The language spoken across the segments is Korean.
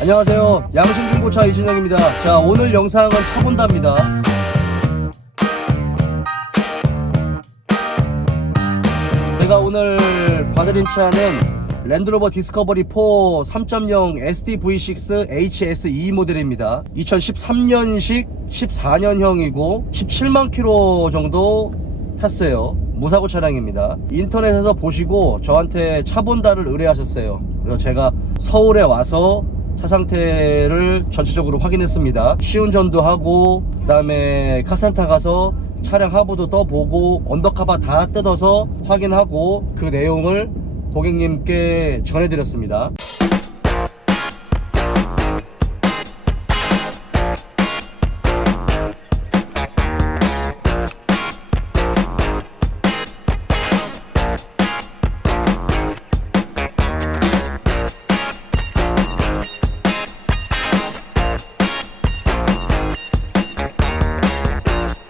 안녕하세요. 양심중고차 이진영입니다. 자, 오늘 영상은 차 본다입니다. 제가 오늘 봐드린 차는 랜드로버 디스커버리 4 3.0 SD V6 HS2 모델입니다. 2013년식 14년형이고 17만 킬로 정도 탔어요. 무사고 차량입니다. 인터넷에서 보시고 저한테 차 본다를 의뢰하셨어요. 그래서 제가 서울에 와서 차 상태를 전체적으로 확인했습니다. 시운전도 하고, 그 다음에 카센터 가서 차량 하부도 떠보고, 언더커버 다 뜯어서 확인하고, 그 내용을 고객님께 전해드렸습니다.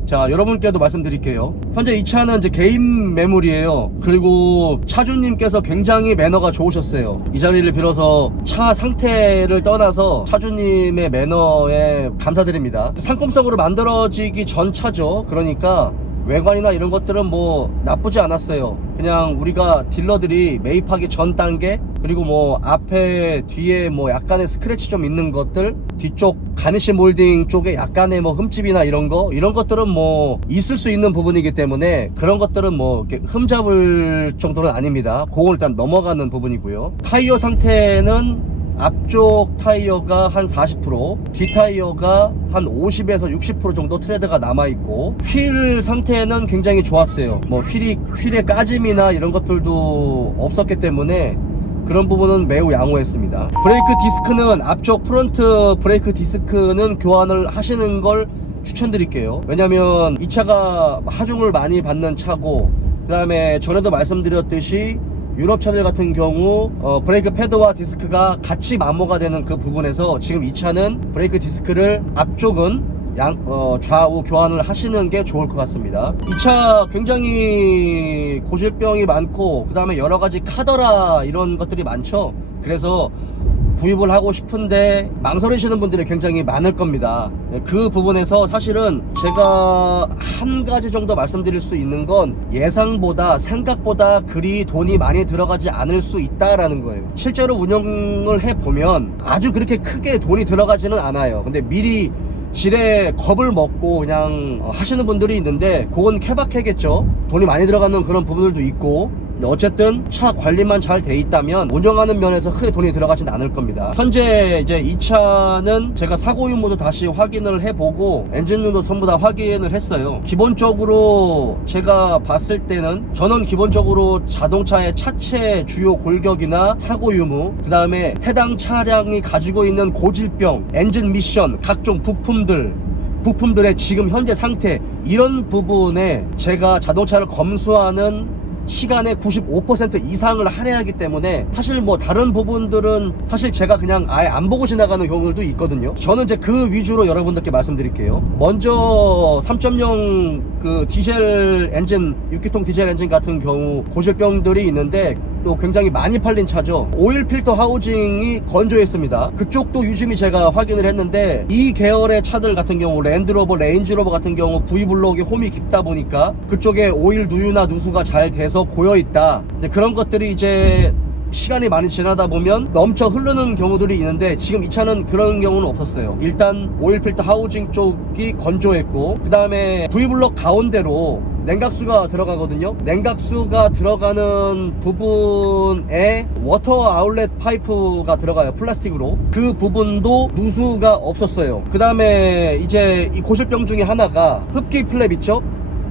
자, 여러분께도 말씀드릴게요. 현재 이 차는 이제 개인 매물이에요. 그리고 차주님께서 굉장히 매너가 좋으셨어요. 이 자리를 빌어서 차 상태를 떠나서 차주님의 매너에 감사드립니다. 상품성으로 만들어지기 전 차죠. 그러니까 외관이나 이런 것들은 뭐 나쁘지 않았어요. 그냥 우리가 딜러들이 매입하기 전 단계, 그리고 뭐 앞에 뒤에 뭐 약간의 스크래치 좀 있는 것들, 뒤쪽 가니쉬 몰딩 쪽에 약간의 뭐 흠집이나 이런 것들은 뭐 있을 수 있는 부분이기 때문에 그런 것들은 뭐 이렇게 흠잡을 정도는 아닙니다. 그건 일단 넘어가는 부분이고요. 타이어 상태는 앞쪽 타이어가 한 40%, 뒷 타이어가 한 50에서 60% 정도 트레드가 남아있고, 휠 상태는 굉장히 좋았어요. 뭐 휠의 까짐이나 이런 것들도 없었기 때문에 그런 부분은 매우 양호했습니다. 브레이크 디스크는 앞쪽 프론트 브레이크 디스크는 교환을 하시는 걸 추천드릴게요. 왜냐면 이 차가 하중을 많이 받는 차고, 그 다음에 전에도 말씀드렸듯이 유럽 차들 같은 경우 브레이크 패드와 디스크가 같이 마모가 되는 그 부분에서 지금 이 차는 브레이크 디스크를 앞쪽은 좌우 교환을 하시는 게 좋을 것 같습니다. 이 차 굉장히 고질병이 많고, 그 다음에 여러가지 카더라 이런 것들이 많죠. 그래서 구입을 하고 싶은데 망설이시는 분들이 굉장히 많을 겁니다. 그 부분에서 사실은 제가 한 가지 정도 말씀드릴 수 있는 건, 예상보다 생각보다 그리 돈이 많이 들어가지 않을 수 있다라는 거예요. 실제로 운영을 해보면 아주 그렇게 크게 돈이 들어가지는 않아요. 근데 미리 질에 겁을 먹고 그냥 하시는 분들이 있는데, 그건 케바케겠죠. 돈이 많이 들어가는 그런 부분들도 있고, 어쨌든 차 관리만 잘 돼 있다면 운영하는 면에서 크게 돈이 들어가진 않을 겁니다. 현재 이제 이 차는 제가 사고 유무도 다시 확인을 해보고 엔진룸도 전부 다 확인을 했어요. 기본적으로 제가 봤을 때는, 저는 기본적으로 자동차의 차체 주요 골격이나 사고 유무, 그 다음에 해당 차량이 가지고 있는 고질병, 엔진 미션, 각종 부품들의 지금 현재 상태, 이런 부분에 제가 자동차를 검수하는 시간의 95% 이상을 할애하기 때문에, 사실 뭐 다른 부분들은 사실 제가 그냥 아예 안 보고 지나가는 경우들도 있거든요. 저는 이제 그 위주로 여러분들께 말씀드릴게요. 먼저 3.0 그 디젤 엔진, 6기통 디젤 엔진 같은 경우 고질병들이 있는데 또 굉장히 많이 팔린 차죠. 오일 필터 하우징이 건조했습니다. 그쪽도 유심히 제가 확인을 했는데, 이 계열의 차들 같은 경우 랜드로버, 레인지로버 같은 경우 V블록이 홈이 깊다 보니까 그쪽에 오일 누유나 누수가 잘 돼서 고여있다. 근데 그런 것들이 이제 시간이 많이 지나다 보면 넘쳐 흐르는 경우들이 있는데, 지금 이 차는 그런 경우는 없었어요. 일단 오일 필터 하우징 쪽이 건조했고, 그 다음에 V블록 가운데로 냉각수가 들어가거든요. 냉각수가 들어가는 부분에 워터 아울렛 파이프가 들어가요. 플라스틱으로. 그 부분도 누수가 없었어요. 그 다음에 이제 이 고질병 중에 하나가 흡기 플랩 있죠.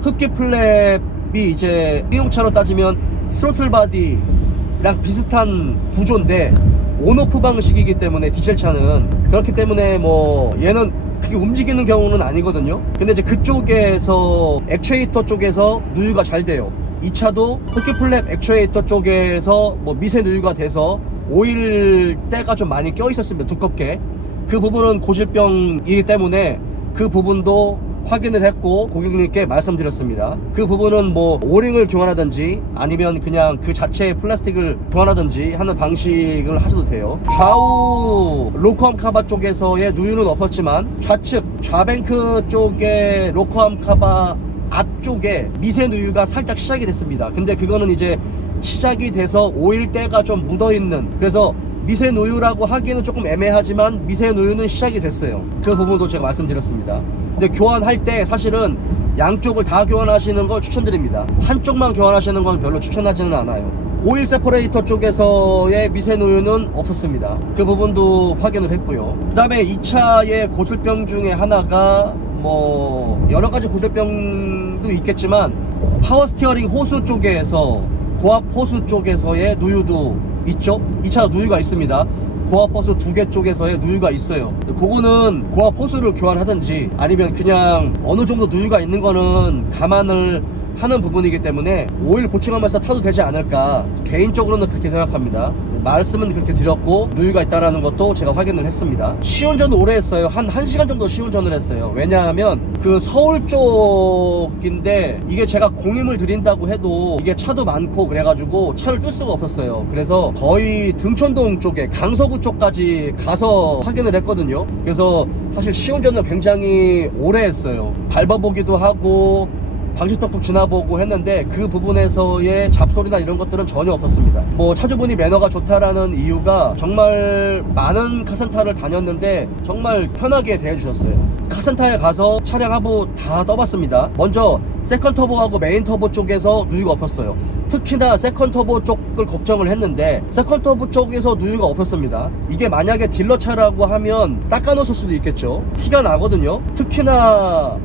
흡기 플랩이 이제 승용차로 따지면 스로틀 바디랑 비슷한 구조인데 온오프 방식이기 때문에, 디젤차는 그렇기 때문에 뭐 얘는 크게 움직이는 경우는 아니거든요. 근데 이제 그쪽에서 액추에이터 쪽에서 누유가 잘 돼요. 이 차도 흡기 플랩 액추에이터 쪽에서 뭐 미세 누유가 돼서 오일 때가 좀 많이 껴 있었습니다. 두껍게. 그 부분은 고질병이기 때문에 그 부분도 확인을 했고 고객님께 말씀드렸습니다. 그 부분은 뭐 오링을 교환하든지 아니면 그냥 그 자체의 플라스틱을 교환하든지 하는 방식을 하셔도 돼요. 좌우 로커암 카바 쪽에서의 누유는 없었지만 좌측 좌뱅크 쪽에 로커암 카바 앞쪽에 미세 누유가 살짝 시작이 됐습니다. 근데 그거는 이제 시작이 돼서 오일때가 좀 묻어있는, 그래서 미세 누유라고 하기에는 조금 애매하지만 미세 누유는 시작이 됐어요. 그 부분도 제가 말씀드렸습니다. 근데 교환할 때 사실은 양쪽을 다 교환하시는 걸 추천드립니다. 한쪽만 교환하시는 건 별로 추천하지는 않아요. 오일 세퍼레이터 쪽에서의 미세 누유는 없었습니다. 그 부분도 확인을 했고요. 그 다음에 이 차의 고질병 중에 하나가 뭐 여러 가지 고질병도 있겠지만 파워 스티어링 호수 쪽에서, 고압 호수 쪽에서의 누유도 있죠. 이 차 누유가 있습니다. 고압 호수 2개 쪽에서의 누유가 있어요. 그거는 고압 호수를 교환하든지 아니면 그냥 어느 정도 누유가 있는 거는 감안을 하는 부분이기 때문에 오일 보충하면서 타도 되지 않을까, 개인적으로는 그렇게 생각합니다. 말씀은 그렇게 드렸고 누유가 있다라는 것도 제가 확인을 했습니다. 시운전을 오래 했어요. 한 1시간 정도 시운전을 했어요. 왜냐하면 그 서울 쪽인데 이게 제가 공임을 드린다고 해도 이게 차도 많고 그래가지고 차를 뜰 수가 없었어요. 그래서 거의 등촌동 쪽에 강서구 쪽까지 가서 확인을 했거든요. 그래서 사실 시운전을 굉장히 오래 했어요. 밟아보기도 하고 방지턱도 지나보고 했는데 그 부분에서의 잡소리나 이런 것들은 전혀 없었습니다. 뭐 차주분이 매너가 좋다라는 이유가 정말 많은 카센터를 다녔는데 정말 편하게 대해주셨어요. 카센터에 가서 차량 하부 다 떠봤습니다. 먼저 세컨 터보하고 메인 터보 쪽에서 누유가 없었어요. 특히나 세컨 터보 쪽을 걱정을 했는데 세컨 터보 쪽에서 누유가 없었습니다. 이게 만약에 딜러 차라고 하면 닦아놓을 수도 있겠죠. 티가 나거든요. 특히나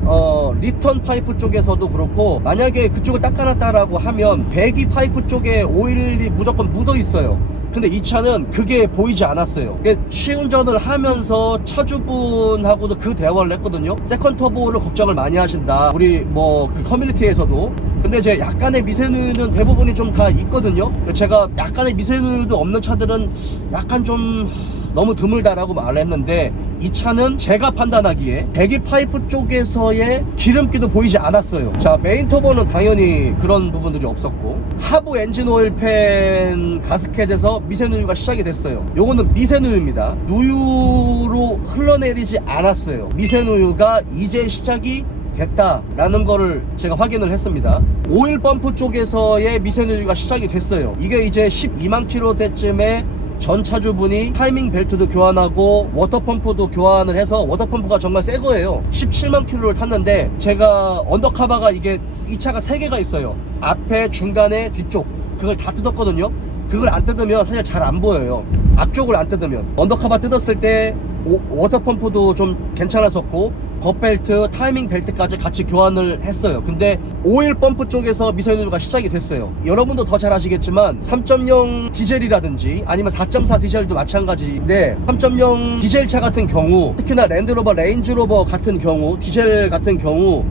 리턴 파이프 쪽에서도 그렇고 만약에 그쪽을 닦아놨다라고 하면 배기 파이프 쪽에 오일이 무조건 묻어 있어요. 근데 이 차는 그게 보이지 않았어요. 시운전을 하면서 차주분하고도 그 대화를 했거든요. 세컨 터보를 걱정을 많이 하신다, 우리 뭐 그 커뮤니티에서도. 근데 이제 약간의 미세누유는 대부분이 좀 다 있거든요. 제가 약간의 미세누유도 없는 차들은 약간 좀 너무 드물다라고 말을 했는데 이 차는 제가 판단하기에 배기 파이프 쪽에서의 기름기도 보이지 않았어요. 자, 메인 터보는 당연히 그런 부분들이 없었고 하부 엔진 오일 팬 가스켓에서 미세누유가 시작이 됐어요. 요거는 미세누유입니다. 누유로 흘러내리지 않았어요. 미세누유가 이제 시작이 됐다라는 거를 제가 확인을 했습니다. 오일 펌프 쪽에서의 미세누유가 시작이 됐어요. 이게 이제 12만 킬로대쯤에 전 차주분이 타이밍 벨트도 교환하고 워터펌프도 교환을 해서, 워터펌프가 정말 새 거예요. 17만 킬로를 탔는데 제가 언더카바가 이게 이 차가 3개가 있어요. 앞에, 중간에, 뒤쪽. 그걸 다 뜯었거든요. 그걸 안 뜯으면 사실 잘 안 보여요. 앞쪽을 안 뜯으면. 언더카바 뜯었을 때 워터펌프도 좀 괜찮았었고 겉벨트, 타이밍 벨트까지 같이 교환을 했어요. 근데 오일 펌프 쪽에서 미세누유가 시작이 됐어요. 여러분도 더 잘 아시겠지만 3.0 디젤이라든지 아니면 4.4 디젤도 마찬가지인데 3.0 디젤차 같은 경우, 특히나 랜드로버, 레인지로버 같은 경우, 디젤 같은 경우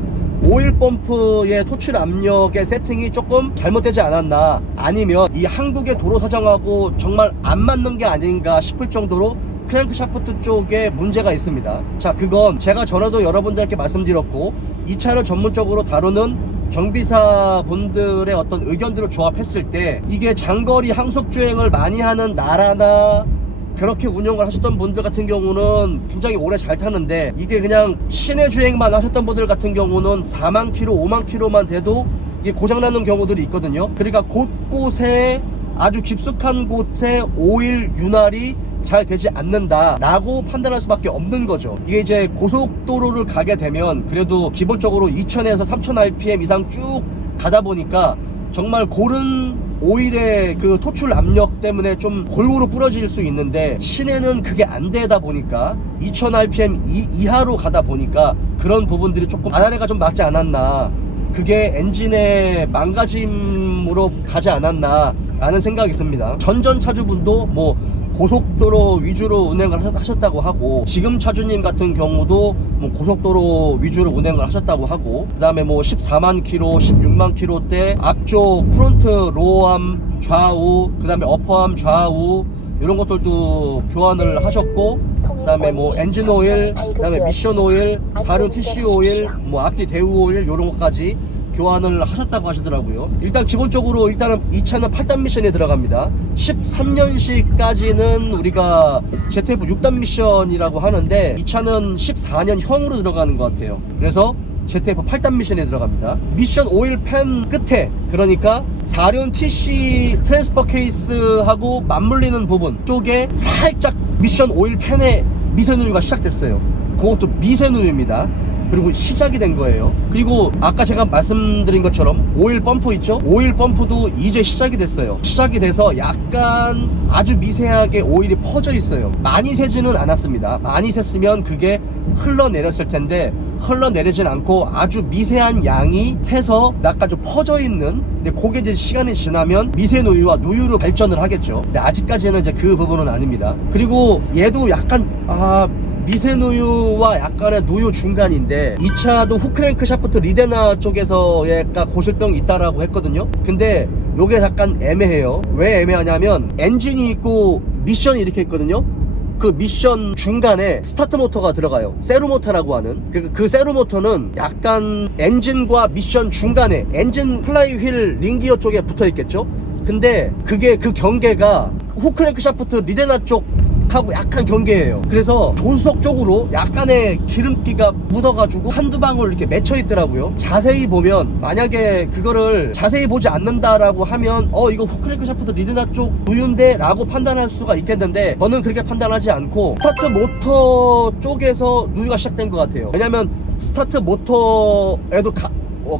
오일 펌프의 토출 압력의 세팅이 조금 잘못되지 않았나, 아니면 이 한국의 도로 사정하고 정말 안 맞는 게 아닌가 싶을 정도로 크랭크 샤프트 쪽에 문제가 있습니다. 자, 그건 제가 전에도 여러분들께 말씀드렸고 이 차를 전문적으로 다루는 정비사 분들의 어떤 의견들을 조합했을 때 이게 장거리 항속주행을 많이 하는 나라나 그렇게 운영을 하셨던 분들 같은 경우는 굉장히 오래 잘 타는데, 이게 그냥 시내 주행만 하셨던 분들 같은 경우는 4만 킬로, 5만 킬로만 돼도 이게 고장나는 경우들이 있거든요. 그러니까 곳곳에, 아주 깊숙한 곳에 오일 윤활이 잘 되지 않는다 라고 판단할 수밖에 없는 거죠. 이게 이제 고속도로를 가게 되면 그래도 기본적으로 2000에서 3000 rpm 이상 쭉 가다 보니까 정말 고른 오일의 그 토출 압력 때문에 좀 골고루 부러질 수 있는데, 시내는 그게 안 되다 보니까 2000 rpm 이하로 가다 보니까 그런 부분들이 조금 아다리가 좀 맞지 않았나, 그게 엔진의 망가짐으로 가지 않았나 라는 생각이 듭니다. 전전 차주분도 뭐 고속도로 위주로 운행을 하셨다고 하고, 지금 차주님 같은 경우도 뭐 고속도로 위주로 운행을 하셨다고 하고, 그 다음에 뭐 14만 킬로, 16만 킬로대 앞쪽 프론트 로어암 좌우, 그 다음에 어퍼암 좌우 이런 것들도 교환을 하셨고, 그 그다음에 뭐 엔진 오일, 그다음에 미션 오일, 사륜 TC 오일, 뭐 앞뒤 대우 오일 요런 것까지 교환을 하셨다고 하시더라고요. 일단 기본적으로 일단은 이 차는 8단 미션에 들어갑니다. 13년식까지는 우리가 ZF 6단 미션이라고 하는데 이 차는 14년형으로 들어가는 것 같아요. 그래서 ZF 8단 미션에 들어갑니다. 미션 오일 팬 끝에, 그러니까 사륜 TC 트랜스퍼 케이스하고 맞물리는 부분 쪽에 살짝 미션 오일 팬에 미세누유가 시작됐어요. 그것도 미세누유입니다. 그리고 시작이 된 거예요. 그리고 아까 제가 말씀드린 것처럼 오일 펌프 있죠? 오일 펌프도 이제 시작이 됐어요. 시작이 돼서 약간 아주 미세하게 오일이 퍼져 있어요. 많이 새지는 않았습니다. 많이 샜으면 그게 흘러내렸을 텐데 흘러내리진 않고 아주 미세한 양이 새서 약간 좀 퍼져 있는, 근데 그게 이제 시간이 지나면 미세누유와 누유로 발전을 하겠죠. 근데 아직까지는 이제 그 부분은 아닙니다. 그리고 얘도 약간 미세누유와 약간의 누유 중간인데, 이 차도 후크랭크 샤프트 리데나 쪽에서 약간 고실병이 있다라고 했거든요. 근데 요게 약간 애매해요. 왜 애매하냐면 엔진이 있고 미션이 이렇게 있거든요. 그 미션 중간에 스타트 모터가 들어가요. 세로 모터라고 하는. 그 세로 모터는 약간 엔진과 미션 중간에 엔진 플라이 휠 링기어 쪽에 붙어 있겠죠. 근데 그게 그 경계가 후크랭크 샤프트 리데나 쪽 하고 약간 경계예요. 그래서 조수석 쪽으로 약간의 기름기가 묻어가지고 한두 방울 이렇게 맺혀 있더라고요. 자세히 보면, 만약에 그거를 자세히 보지 않는다라고 하면 이거 후크랭크 샤프트 리드나 쪽 누유인데 라고 판단할 수가 있겠는데, 저는 그렇게 판단하지 않고 스타트 모터 쪽에서 누유가 시작된 것 같아요. 왜냐면 스타트 모터에도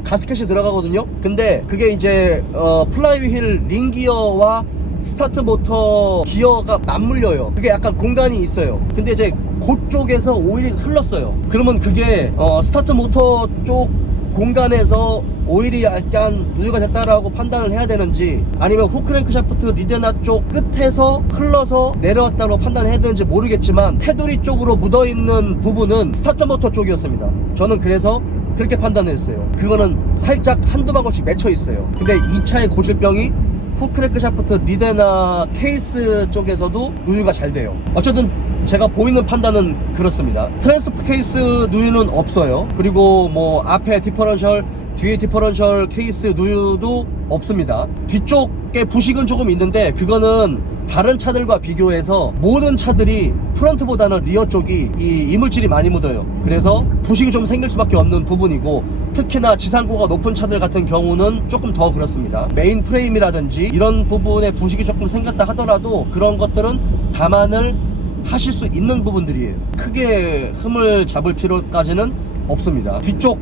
가스켓이 들어가거든요. 근데 그게 이제 플라이 휠 링기어와 스타트 모터 기어가 맞물려요. 그게 약간 공간이 있어요. 근데 이제 그쪽에서 오일이 흘렀어요. 그러면 그게 스타트 모터 쪽 공간에서 오일이 약간 누유가 됐다라고 판단을 해야 되는지, 아니면 후크랭크 샤프트 리데나 쪽 끝에서 흘러서 내려왔다고 판단해야 되는지 모르겠지만, 테두리 쪽으로 묻어있는 부분은 스타트 모터 쪽이었습니다. 저는 그래서 그렇게 판단을 했어요. 그거는 살짝 한두 방울씩 맺혀 있어요. 근데 이 차의 고질병이 후크랭크 샤프트 리데나 케이스 쪽에서도 누유가 잘 돼요. 어쨌든 제가 보이는 판단은 그렇습니다. 트랜스퍼 케이스 누유는 없어요. 그리고 뭐 앞에 디퍼런셜, 뒤에 디퍼런셜 케이스 누유도 없습니다. 뒤쪽에 부식은 조금 있는데 그거는 다른 차들과 비교해서 모든 차들이 프런트보다는 리어 쪽이 이 이물질이 많이 묻어요. 그래서 부식이 좀 생길 수밖에 없는 부분이고, 특히나 지상고가 높은 차들 같은 경우는 조금 더 그렇습니다. 메인 프레임이라든지 이런 부분에 부식이 조금 생겼다 하더라도 그런 것들은 감안을 하실 수 있는 부분들이에요. 크게 흠을 잡을 필요까지는 없습니다. 뒤쪽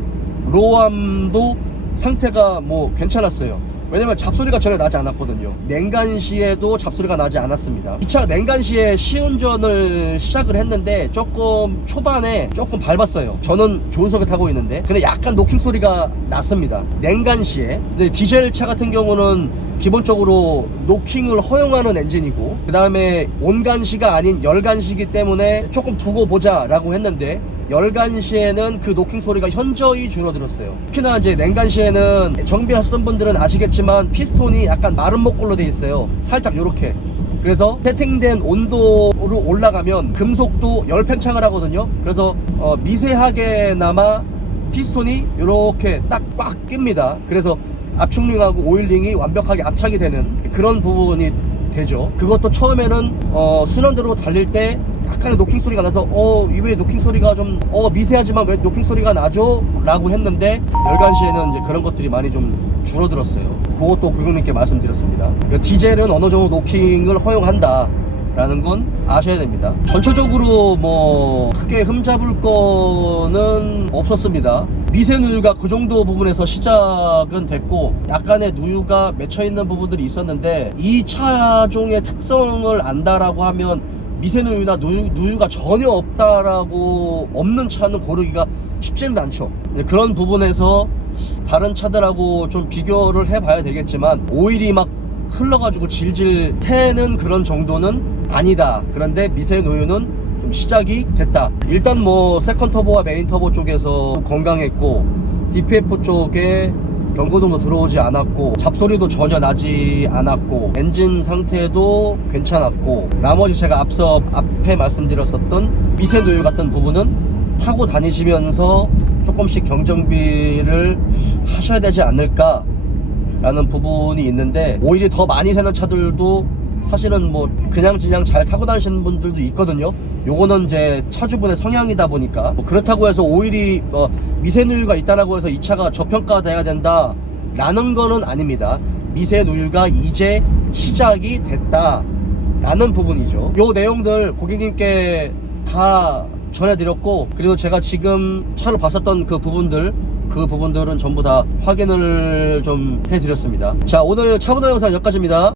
로암도 상태가 뭐 괜찮았어요. 왜냐면 잡소리가 전혀 나지 않았거든요. 냉간시에도 잡소리가 나지 않았습니다. 이 차가 냉간시에 시운전을 시작을 했는데 조금 초반에 조금 밟았어요. 저는 조수석에 타고 있는데 근데 약간 노킹 소리가 났습니다. 냉간시에. 근데 디젤 차 같은 경우는 기본적으로 노킹을 허용하는 엔진이고, 그 다음에 온간시가 아닌 열간시기 때문에 조금 두고 보자 라고 했는데, 열간시에는 그 노킹 소리가 현저히 줄어들었어요. 특히나 이제 냉간시에는 정비하시던 분들은 아시겠지만 피스톤이 약간 마른 목골로 돼 있어요. 살짝 요렇게. 그래서 세팅된 온도로 올라가면 금속도 열 팽창을 하거든요. 그래서 미세하게나마 피스톤이 요렇게 딱 꽉 낍니다. 그래서 압축링하고 오일링이 완벽하게 압착이 되는 그런 부분이 되죠. 그것도 처음에는 순환도로 달릴 때 약간의 노킹 소리가 나서 왜 노킹 소리가 좀 미세하지만 왜 노킹 소리가 나죠? 라고 했는데, 열간시에는 이제 그런 것들이 많이 좀 줄어들었어요. 그것도 고객님께 말씀드렸습니다. 디젤은 어느 정도 노킹을 허용한다 라는 건 아셔야 됩니다. 전체적으로 뭐 크게 흠잡을 거는 없었습니다. 미세 누유가 그 정도 부분에서 시작은 됐고, 약간의 누유가 맺혀 있는 부분들이 있었는데, 이 차종의 특성을 안다라고 하면 미세누유나 누유가 전혀 없는 차는 고르기가 쉽지는 않죠. 그런 부분에서 다른 차들하고 좀 비교를 해봐야 되겠지만, 오일이 막 흘러가지고 질질 새는 그런 정도는 아니다. 그런데 미세누유는 좀 시작이 됐다. 일단 뭐 세컨 터보와 메인 터보 쪽에서 건강했고, DPF 쪽에 경고등도 들어오지 않았고, 잡소리도 전혀 나지 않았고, 엔진 상태도 괜찮았고, 나머지 제가 앞에 말씀드렸었던 미세누유 같은 부분은 타고 다니시면서 조금씩 경정비를 하셔야 되지 않을까 라는 부분이 있는데, 오일이 더 많이 새는 차들도 사실은 뭐 그냥 잘 타고 다니시는 분들도 있거든요. 요거는 이제 차주분의 성향이다 보니까, 뭐 그렇다고 해서 오일이 미세누유가 있다라고 해서 이 차가 저평가돼야 된다 라는 거는 아닙니다. 미세누유가 이제 시작이 됐다 라는 부분이죠. 요 내용들 고객님께 다 전해드렸고, 그리고 제가 지금 차를 봤었던 그 부분들은 전부 다 확인을 좀 해드렸습니다. 자, 오늘 차보다 영상 여기까지입니다.